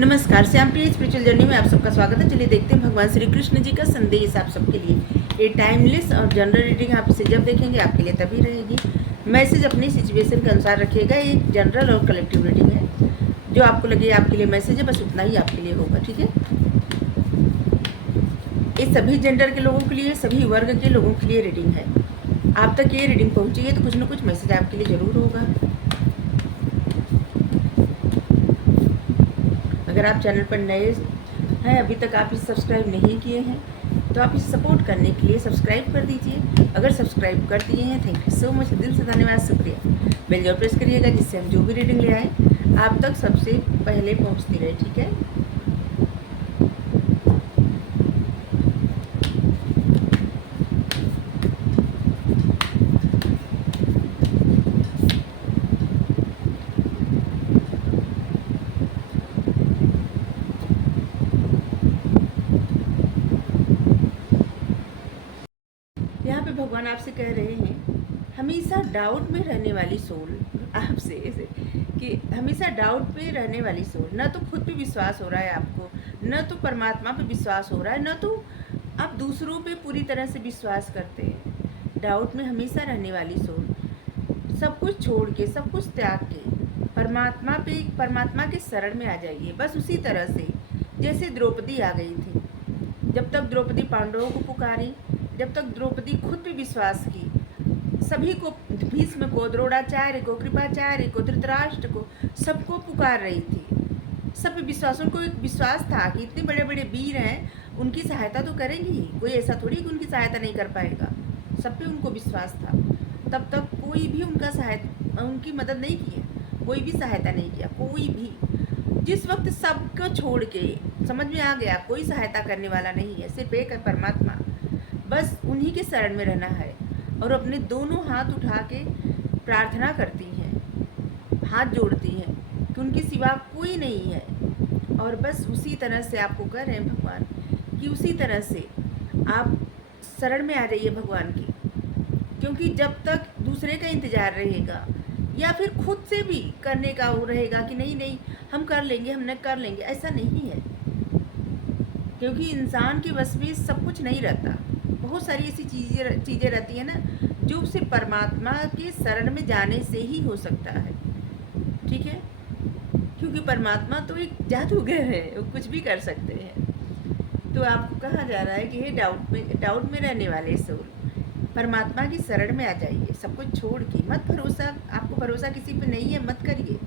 नमस्कार, श्याम प्रिय spiritual journey में आप सबका स्वागत है। चलिए देखते हैं भगवान श्री कृष्ण जी का संदेश आप सबके लिए। ये टाइमलेस और जनरल रीडिंग आप इसे जब देखेंगे आपके लिए तभी रहेगी। मैसेज अपनी सिचुएशन के अनुसार रखिएगा। ये जनरल और कलेक्टिव रीडिंग है। जो आपको लगे आपके लिए मैसेज है, बस उतना ही आपके लिए होगा, ठीक है। ये सभी जेंडर के लोगों के लिए, सभी वर्ग के लोगों के लिए रीडिंग है। आप तक ये रीडिंग पहुँची है तो कुछ ना कुछ मैसेज आपके लिए ज़रूर होगा। अगर आप चैनल पर नए हैं, अभी तक आप इसे सब्सक्राइब नहीं किए हैं, तो आप इसे सपोर्ट करने के लिए सब्सक्राइब कर दीजिए। अगर सब्सक्राइब कर दिए हैं, थैंक यू सो मच, दिल से धन्यवाद, शुक्रिया। बेल जरूर प्रेस करिएगा जिससे हम जो भी रीडिंग ले आए आप तक सबसे पहले पहुंचती रहे, ठीक है। यहाँ पे भगवान आपसे कह रहे हैं, हमेशा डाउट में रहने वाली सोल आपसे कि हमेशा डाउट में रहने वाली सोल, न तो खुद पे विश्वास हो रहा है आपको, न तो परमात्मा पे विश्वास हो रहा है, न तो आप दूसरों पे पूरी तरह से विश्वास करते हैं। डाउट में हमेशा रहने वाली सोल, सब कुछ छोड़ के, सब कुछ त्याग के परमात्मा के शरण में आ जाइए। बस उसी तरह से जैसे द्रौपदी आ गई थी। जब तक द्रौपदी पांडवों को पुकारी, जब तक द्रौपदी खुद पे विश्वास की, सभी को, भीष्म को, द्रोणाचार्य को, कृपाचार्य को, धृतराष्ट्र को, सबको पुकार रही थी। सब पे विश्वास, उनको एक विश्वास था कि इतने बड़े बड़े वीर हैं, उनकी सहायता तो करेंगे ही, कोई ऐसा थोड़ी कि उनकी सहायता नहीं कर पाएगा। सब पे उनको विश्वास था। तब तक कोई भी उनकी मदद नहीं की है, कोई भी सहायता नहीं किया, कोई भी। जिस वक्त सबको छोड़ के समझ में आ गया कोई सहायता करने वाला नहीं है, सिर्फ एक है परमात्मा, बस उन्हीं के शरण में रहना है। और अपने दोनों हाथ उठा के प्रार्थना करती हैं, हाथ जोड़ती हैं कि उनके सिवा कोई नहीं है। और बस उसी तरह से आपको कह रहे हैं भगवान कि उसी तरह से आप शरण में आ जाइए भगवान की। क्योंकि जब तक दूसरे का इंतज़ार रहेगा या फिर खुद से भी करने का वो रहेगा कि नहीं नहीं हम कर लेंगे, हम न कर लेंगे, ऐसा नहीं है। क्योंकि इंसान के बस में सब कुछ नहीं रहता। बहुत सारी ऐसी चीज़ें रहती हैं ना, जो सिर्फ परमात्मा के शरण में जाने से ही हो सकता है, ठीक है। क्योंकि परमात्मा तो एक जादूगर है, वो कुछ भी कर सकते हैं। तो आपको कहा जा रहा है कि ये डाउट में रहने वाले सोल, परमात्मा की शरण में आ जाइए। सब कुछ छोड़ के मत भरोसा, आपको भरोसा किसी पे नहीं है, मत करिए।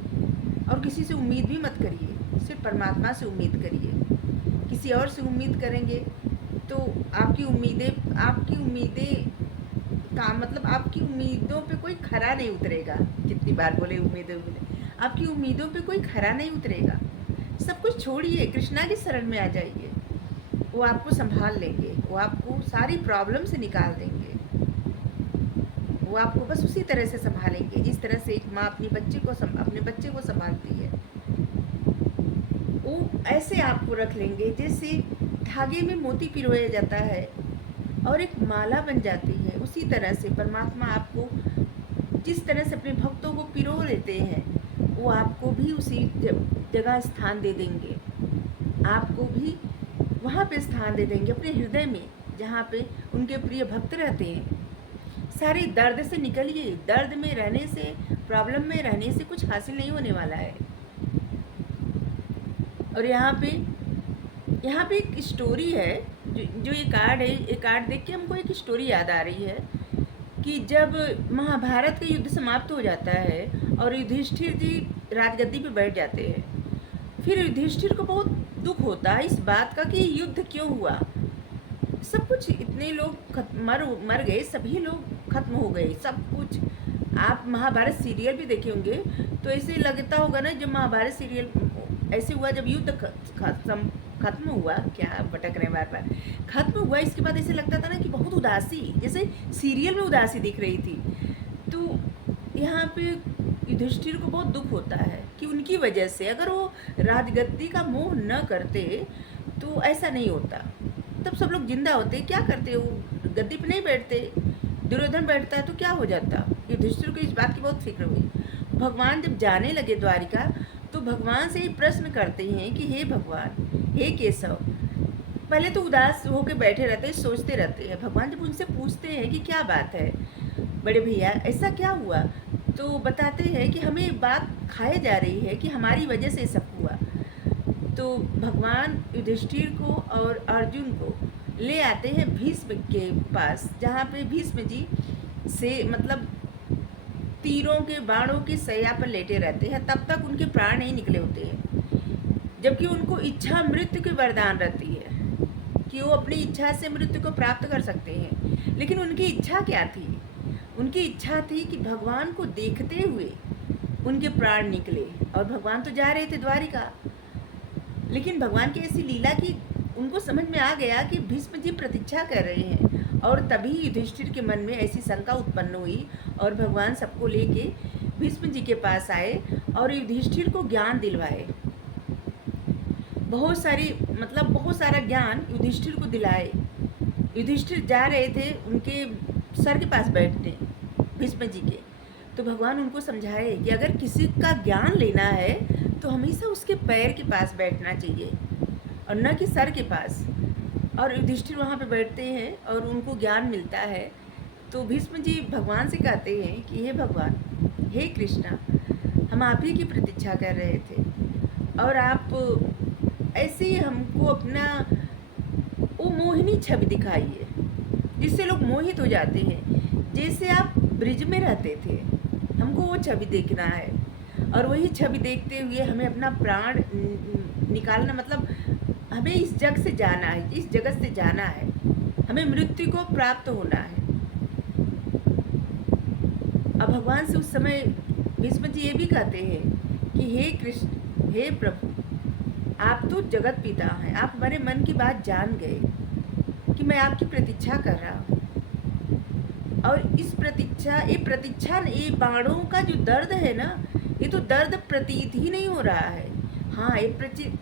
और किसी से उम्मीद भी मत करिए, सिर्फ परमात्मा से उम्मीद करिए। किसी और से उम्मीद करेंगे तो आपकी उम्मीदें का मतलब आपकी उम्मीदों पे कोई खरा नहीं उतरेगा। कितनी बार बोले उम्मीदें, आपकी उम्मीदों पे कोई खरा नहीं उतरेगा। सब कुछ छोड़िए, कृष्णा की शरण में आ जाइए। वो आपको संभाल लेंगे, वो आपको सारी प्रॉब्लम से निकाल देंगे। वो आपको बस उसी तरह से संभालेंगे जिस तरह से एक माँ अपने बच्चे को संभालती है। वो ऐसे आपको रख लेंगे जैसे धागे में मोती पिरोया जाता है और एक माला बन जाती है। उसी तरह से परमात्मा आपको जिस तरह से अपने भक्तों को पिरो लेते हैं, वो आपको भी उसी जगह स्थान दे देंगे। आपको भी वहाँ पे स्थान दे देंगे अपने हृदय में, जहाँ पे उनके प्रिय भक्त रहते हैं। सारे दर्द से निकलिए। दर्द में रहने से, प्रॉब्लम में रहने से कुछ हासिल नहीं होने वाला है। और यहाँ पे एक स्टोरी है, जो ये कार्ड है, ये कार्ड देख के हमको एक स्टोरी याद आ रही है कि जब महाभारत का युद्ध समाप्त हो जाता है और युधिष्ठिर जी राजगद्दी पे बैठ जाते हैं, फिर युधिष्ठिर को बहुत दुख होता है इस बात का कि युद्ध क्यों हुआ। सब कुछ, इतने लोग मर गए, सभी लोग खत्म हो गए, सब कुछ। आप महाभारत सीरियल भी देखे होंगे तो ऐसे लगता होगा ना, जब महाभारत सीरियल ऐसे हुआ, जब युद्ध खत्म हुआ, क्या भटक रहे हैं बार बार, खत्म हुआ, इसके बाद ऐसे लगता था ना कि बहुत उदासी, जैसे सीरियल में उदासी दिख रही थी। तो यहाँ पे युधिष्ठिर को बहुत दुख होता है कि उनकी वजह से, अगर वो राजगद्दी का मोह न करते तो ऐसा नहीं होता, तब सब लोग जिंदा होते। क्या करते, वो गद्दी पे नहीं बैठते, दुर्योधन बैठता है तो क्या हो जाता। युधिष्ठिर को इस बात की बहुत फिक्र हुई। भगवान जब जाने लगे द्वारिका, तो भगवान से ही प्रश्न करते हैं कि हे भगवान, हे केशव। पहले तो उदास होकर बैठे रहते हैं, सोचते रहते हैं। भगवान जब उनसे पूछते हैं कि क्या बात है बड़े भैया, ऐसा क्या हुआ, तो बताते हैं कि हमें बात खाए जा रही है कि हमारी वजह से सब हुआ। तो भगवान युधिष्ठिर को और अर्जुन को ले आते हैं भीष्म के पास, जहाँ पे भीष्म जी से मतलब तीरों के बाणों की सैया पर लेटे रहते हैं। तब तक उनके प्राण नहीं निकले होते हैं, जबकि उनको इच्छा मृत्यु की वरदान रहती है कि वो अपनी इच्छा से मृत्यु को प्राप्त कर सकते हैं। लेकिन उनकी इच्छा क्या थी? उनकी इच्छा थी कि भगवान को देखते हुए उनके प्राण निकले, और भगवान तो जा रहे थे द्वारिका। लेकिन भगवान की ऐसी लीला कि उनको समझ में आ गया कि भीष्म जी प्रतीक्षा कर रहे हैं, और तभी युधिष्ठिर के मन में ऐसी शंका उत्पन्न हुई, और भगवान सबको लेके भीष्म जी के पास आए और युधिष्ठिर को ज्ञान दिलवाए। बहुत सारा ज्ञान युधिष्ठिर को दिलाए। युधिष्ठिर जा रहे थे उनके सर के पास बैठने, भीष्म जी के। तो भगवान उनको समझाए कि अगर किसी का ज्ञान लेना है तो हमेशा उसके पैर के पास बैठना चाहिए और न कि सर के पास। और युधिष्ठिर वहाँ पे बैठते हैं और उनको ज्ञान मिलता है। तो भीष्म जी भगवान से कहते हैं कि हे भगवान, हे कृष्णा, हम आप ही की प्रतीक्षा कर रहे थे, और आप ऐसे ही हमको अपना वो मोहिनी छवि दिखाइए जिससे लोग मोहित हो जाते हैं। जैसे आप ब्रिज में रहते थे, हमको वो छवि देखना है, और वही छवि देखते हुए हमें अपना प्राण निकालना, मतलब हमें इस जग से जाना है, इस जगत से जाना है, हमें मृत्यु को प्राप्त होना है। अब भगवान से उस समय भीष्म जी ये भी कहते हैं कि हे कृष्ण, हे प्रभु, आप तो जगत पिता हैं, आप हमारे मन की बात जान गए कि मैं आपकी प्रतीक्षा कर रहा हूँ। और इस प्रतीक्षा ये बाणों का जो दर्द है ना, ये तो दर्द प्रतीत ही नहीं हो रहा है। हाँ, ये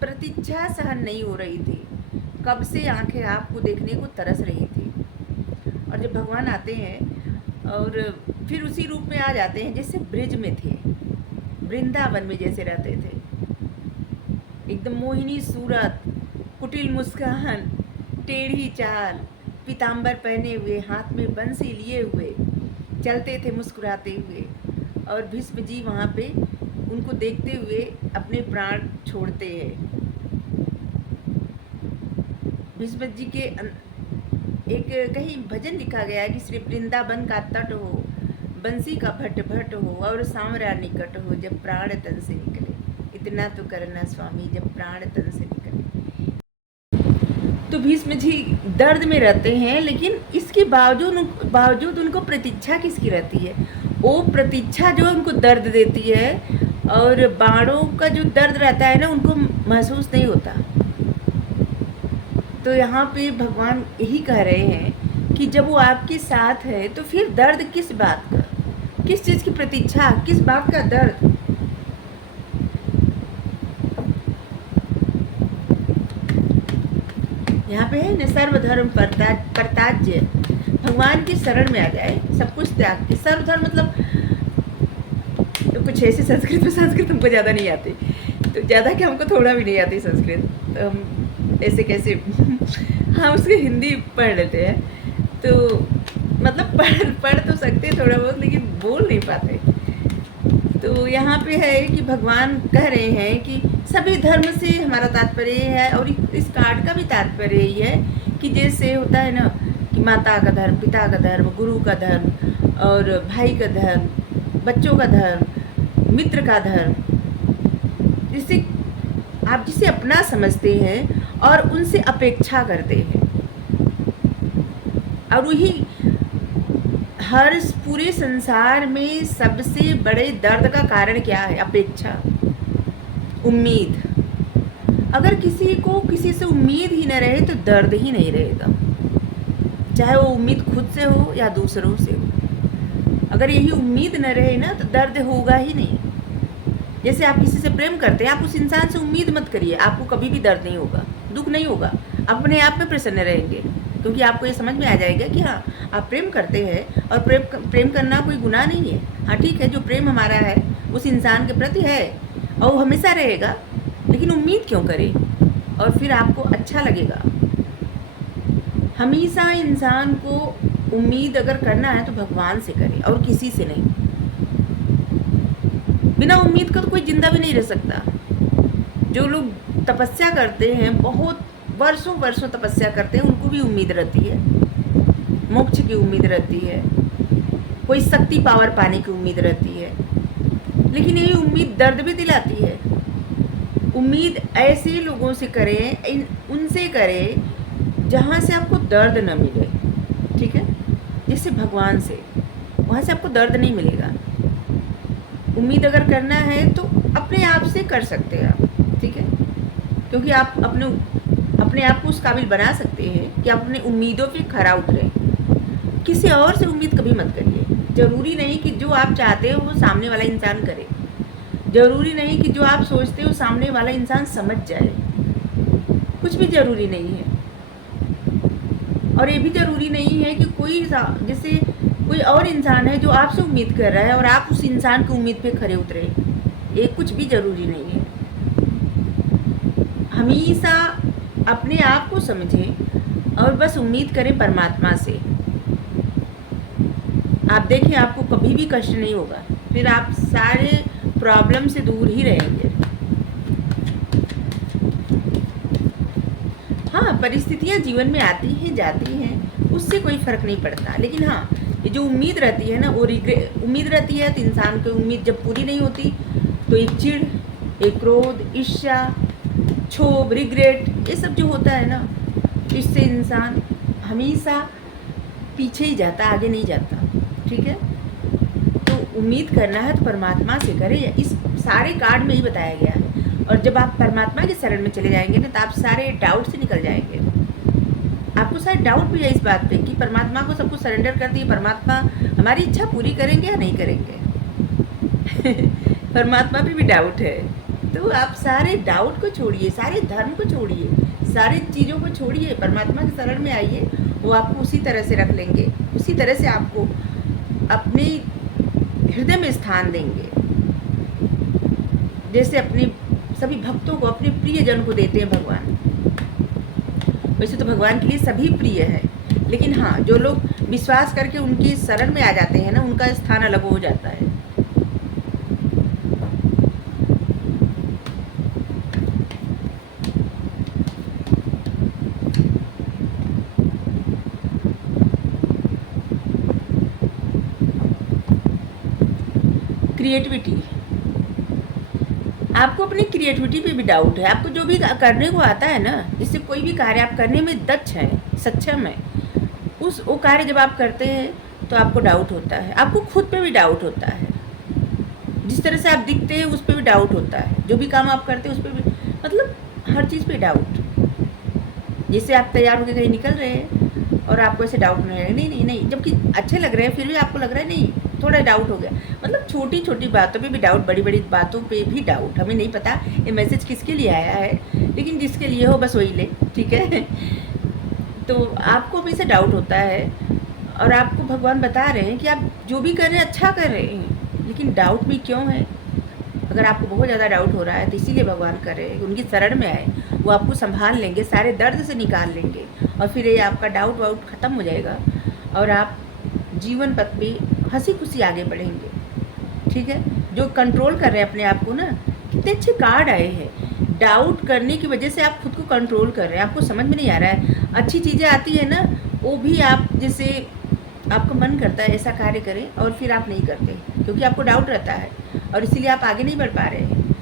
प्रतीक्षा सहन नहीं हो रही थी, कब से आंखें आपको देखने को तरस रही थी। और जब भगवान आते हैं और फिर उसी रूप में आ जाते हैं जैसे ब्रिज में थे, वृंदावन में जैसे रहते थे, एकदम मोहिनी सूरत, कुटिल मुस्कान, टेढ़ी चाल, पीताम्बर पहने हुए, हाथ में बंसी लिए हुए चलते थे मुस्कुराते हुए। और भीष्म जी वहाँ पे उनको देखते हुए अपने प्राण छोड़ते हैं। भीष्म जी के एक कहीं भजन लिखा गया है कि श्री वृंदावन का तट हो, बंसी का भट भट हो, और सांवरा निकट हो, जब प्राण तन से निकले। इतना तो करना स्वामी, जब प्राण तन से निकले। तो भीष्म जी दर्द में रहते हैं, लेकिन इसके बावजूद उनको प्रतीक्षा किसकी रहती है? वो प्रतीक्षा जो उनको दर्द देती है, और बाणों का जो दर्द रहता है ना, उनको महसूस नहीं होता। तो यहाँ पे भगवान यही कह रहे हैं कि जब वो आपके साथ है तो फिर दर्द किस बात का, किस चीज़ की प्रतीक्षा, किस बात का दर्द? यहाँ पे है न, सर्वधर्म परताज्य, भगवान की शरण में आ जाए, सब कुछ त्याग के। सर्वधर्म मतलब तो कुछ ऐसे संस्कृत हमको ज़्यादा नहीं आती, तो ज़्यादा क्या, हमको थोड़ा भी नहीं आती संस्कृत, तो हम ऐसे कैसे हाँ उसकी हिंदी पढ़ लेते हैं, तो मतलब पढ़ तो सकते हैं थोड़ा बहुत, लेकिन बोल नहीं पाते। तो यहाँ पे है कि भगवान कह रहे हैं कि सभी धर्म से हमारा तात्पर्य है, और इस कार्ड का भी तात्पर्य यही है कि जैसे होता है ना कि माता का धर्म, पिता का धर्म, गुरु का धर्म, और भाई का धर्म, बच्चों का धर्म, मित्र का धर्म, जिसे आप जिसे अपना समझते हैं और उनसे अपेक्षा करते हैं, और वही हर पूरे संसार में सबसे बड़े दर्द का कारण क्या है? अपेक्षा, उम्मीद। अगर किसी को किसी से उम्मीद ही न रहे तो दर्द ही नहीं रहेगा, चाहे वो उम्मीद खुद से हो या दूसरों से हो। अगर यही उम्मीद न रहे ना तो दर्द होगा ही नहीं। जैसे आप किसी से प्रेम करते हैं, आप उस इंसान से उम्मीद मत करिए, आपको कभी भी दर्द नहीं होगा, दुख नहीं होगा, अपने आप में प्रसन्न रहेंगे, क्योंकि आपको ये समझ में आ जाएगा कि हाँ आप प्रेम करते हैं, और प्रेम करना कोई गुनाह नहीं है। हाँ ठीक है, जो प्रेम हमारा है उस इंसान के प्रति है, और वो हमेशा रहेगा, लेकिन उम्मीद क्यों करे, और फिर आपको अच्छा लगेगा। हमेशा इंसान को उम्मीद अगर करना है तो भगवान से करे और किसी से नहीं। बिना उम्मीद का तो कोई जिंदा भी नहीं रह सकता। जो लोग तपस्या करते हैं, बहुत वर्षों वर्षों तपस्या करते हैं, उनको भी उम्मीद रहती है, मोक्ष की उम्मीद रहती है, कोई शक्ति पावर पाने की उम्मीद रहती है। लेकिन यही उम्मीद दर्द भी दिलाती है। उम्मीद ऐसे लोगों से करें, उनसे करें जहाँ से आपको दर्द न मिले, ठीक है। जैसे भगवान से, वहाँ से आपको दर्द नहीं मिलेगा। उम्मीद अगर करना है तो अपने आप से कर सकते हैं आप, ठीक है, क्योंकि आप अपने आप को उस काबिल बना सकते हैं कि आप अपने उम्मीदों पे खरा उतरें। किसी और से उम्मीद कभी मत करिए। ज़रूरी नहीं कि जो आप चाहते हो वो सामने वाला इंसान करे। ज़रूरी नहीं कि जो आप सोचते हो सामने वाला इंसान समझ जाए। कुछ भी ज़रूरी नहीं है। और ये भी ज़रूरी नहीं है कि जैसे कोई और इंसान है जो आपसे उम्मीद कर रहा है और आप उस इंसान की उम्मीद पे खरे उतरे। ये कुछ भी ज़रूरी नहीं है। हमेशा अपने आप को समझें और बस उम्मीद करें परमात्मा से। आप देखें, आपको कभी भी कष्ट नहीं होगा, फिर आप सारे प्रॉब्लम से दूर ही रहेंगे। हाँ, परिस्थितियाँ जीवन में आती हैं जाती हैं, उससे कोई फ़र्क नहीं पड़ता। लेकिन हाँ, ये जो उम्मीद रहती है ना, वो उम्मीद रहती है, तो इंसान की उम्मीद जब पूरी नहीं होती तो एक चिढ़, एक क्रोध, ईर्ष्या, क्षोभ, रिग्रेट, ये सब जो होता है ना, इससे इंसान हमेशा पीछे ही जाता, आगे नहीं जाता, ठीक है। तो उम्मीद करना है तो परमात्मा से करें। इस सारे कार्ड में ही बताया गया है। और जब आप परमात्मा के शरण में चले जाएंगे ना, तो आप सारे डाउट से निकल जाएंगे। आपको शायद डाउट भी है इस बात पे कि परमात्मा को सब कुछ सरेंडर कर दिए, परमात्मा हमारी इच्छा पूरी करेंगे या नहीं करेंगे। परमात्मा पे भी डाउट है। तो आप सारे डाउट को छोड़िए, सारे धर्म को छोड़िए, सारी चीज़ों को छोड़िए, परमात्मा के शरण में आइए। वो आपको उसी तरह से रख लेंगे, उसी तरह से आपको अपने हृदय में स्थान देंगे, जैसे अपने सभी भक्तों को, अपने प्रियजन को देते हैं भगवान। वैसे तो भगवान के लिए सभी प्रिय है, लेकिन हाँ, जो लोग विश्वास करके उनकी शरण में आ जाते हैं ना, उनका स्थान अलग हो जाता है। क्रिएटिविटी, आपको अपनी क्रिएटिविटी पे भी डाउट है। आपको जो भी करने को आता है ना, जिससे कोई भी कार्य आप करने में दक्ष है, सक्षम है, वो कार्य जब आप करते हैं तो आपको डाउट होता है। आपको खुद पे भी डाउट होता है। जिस तरह से आप दिखते हैं उस पर भी डाउट होता है। जो भी काम आप करते हैं उस पर भी, मतलब हर चीज़ पे डाउट। जैसे आप तैयार होकर कहीं निकल रहे हैं और आपको ऐसे डाउट नहीं है, नहीं नहीं नहीं, जबकि अच्छे लग रहे हैं फिर भी आपको लग रहा है नहीं, थोड़ा डाउट हो गया। मतलब छोटी छोटी बातों पे भी डाउट, बड़ी बड़ी बातों पे भी डाउट। हमें नहीं पता ये मैसेज किसके लिए आया है, लेकिन जिसके लिए हो बस वही ले, ठीक है। तो आपको हमेशा डाउट होता है और आपको भगवान बता रहे हैं कि आप जो भी कर रहे हैं अच्छा कर रहे हैं, लेकिन डाउट भी क्यों है। अगर आपको बहुत ज़्यादा डाउट हो रहा है तो इसीलिए भगवान कर रहे हैं कि उनकी शरण में आए, वो आपको संभाल लेंगे, सारे दर्द से निकाल लेंगे, और फिर ये आपका डाउट वाउट ख़त्म हो जाएगा और आप जीवन पथ पे हंसी खुशी आगे बढ़ेंगे, ठीक है। जो कंट्रोल कर रहे हैं अपने आप को ना, कितने अच्छे कार्ड आए हैं। डाउट करने की वजह से आप खुद को कंट्रोल कर रहे हैं, आपको समझ में नहीं आ रहा है। अच्छी चीज़ें आती है ना, वो भी आप जैसे आपका मन करता है ऐसा कार्य करें और फिर आप नहीं करते, क्योंकि आपको डाउट रहता है और इसीलिए आप आगे नहीं बढ़ पा रहे हैं।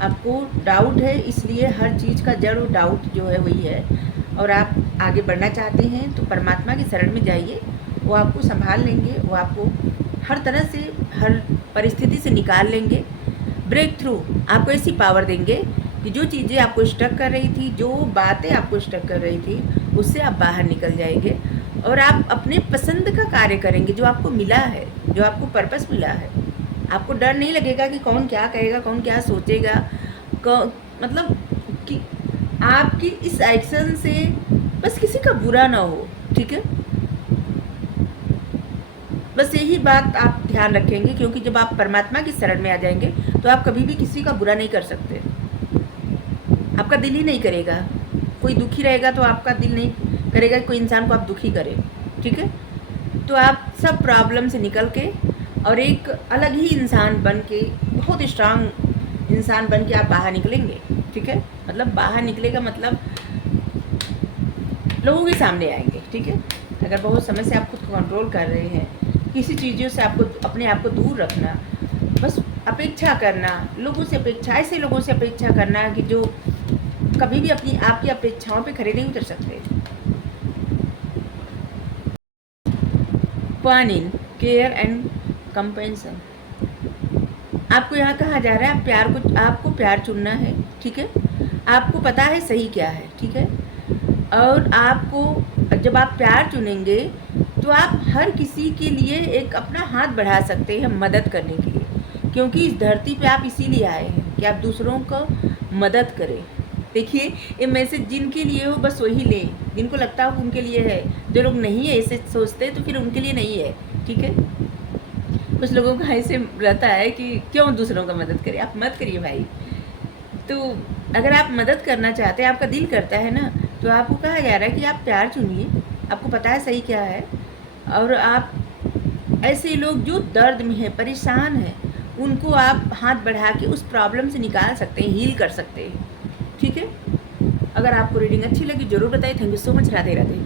आपको डाउट है, इसलिए हर चीज़ का जड़ डाउट जो है वही है। और आप आगे बढ़ना चाहते हैं तो परमात्मा की शरण में जाइए, वो आपको संभाल लेंगे, वो आपको हर तरह से, हर परिस्थिति से निकाल लेंगे। ब्रेक थ्रू आपको ऐसी पावर देंगे कि जो चीज़ें आपको स्टक कर रही थी, जो बातें आपको स्टक कर रही थी, उससे आप बाहर निकल जाएंगे और आप अपने पसंद का कार्य करेंगे, जो आपको मिला है, जो आपको पर्पस मिला है। आपको डर नहीं लगेगा कि कौन क्या कहेगा, कौन क्या सोचेगा, मतलब कि आपकी इस एक्शन से बस किसी का बुरा ना हो, ठीक है। बस यही बात आप ध्यान रखेंगे, क्योंकि जब आप परमात्मा की शरण में आ जाएंगे तो आप कभी भी किसी का बुरा नहीं कर सकते। आपका दिल ही नहीं करेगा, कोई दुखी रहेगा तो आपका दिल नहीं करेगा कोई इंसान को आप दुखी करें। ठीक है, तो आप सब प्रॉब्लम से निकल के और एक अलग ही इंसान बन के, बहुत स्ट्रांग इंसान बन के आप बाहर निकलेंगे। ठीक है, मतलब बाहर निकलेगा मतलब लोगों के सामने आएंगे। ठीक है, अगर बहुत समय से आप खुद को कंट्रोल कर रहे हैं, किसी चीज़ों से आपको अपने आप को दूर रखना, बस अपेक्षा करना, लोगों से अपेक्षा, ऐसे लोगों से अपेक्षा करना कि जो कभी भी अपनी आपकी अपेक्षाओं पे खरे नहीं उतर सकते। One in care and compassion. आपको यहाँ कहा जा रहा है आपको प्यार चुनना है। ठीक है, आपको पता है सही क्या है। ठीक है, और आपको जब आप प्यार चुनेंगे तो आप हर किसी के लिए एक अपना हाथ बढ़ा सकते हैं मदद करने के लिए, क्योंकि इस धरती पे आप इसीलिए आए हैं कि आप दूसरों को मदद करें। देखिए, ये मैसेज जिनके लिए हो बस वही लें, जिनको लगता हो उनके लिए है। जो लोग नहीं है ऐसे सोचते तो फिर उनके लिए नहीं है। ठीक है, कुछ लोगों का ऐसे रहता है कि क्यों दूसरों का मदद करें, आप मत करिए भाई। तो अगर आप मदद करना चाहते हैं, आपका दिल करता है ना, तो आपको कहा जा रहा है कि आप प्यार चुनिए, आपको पता है सही क्या है, और आप ऐसे लोग जो दर्द में है, परेशान है, उनको आप हाथ बढ़ा के उस प्रॉब्लम से निकाल सकते हैं, हील कर सकते हैं। ठीक है, अगर आपको रीडिंग अच्छी लगी ज़रूर बताइए। Thank you so much. Radhe Radhe.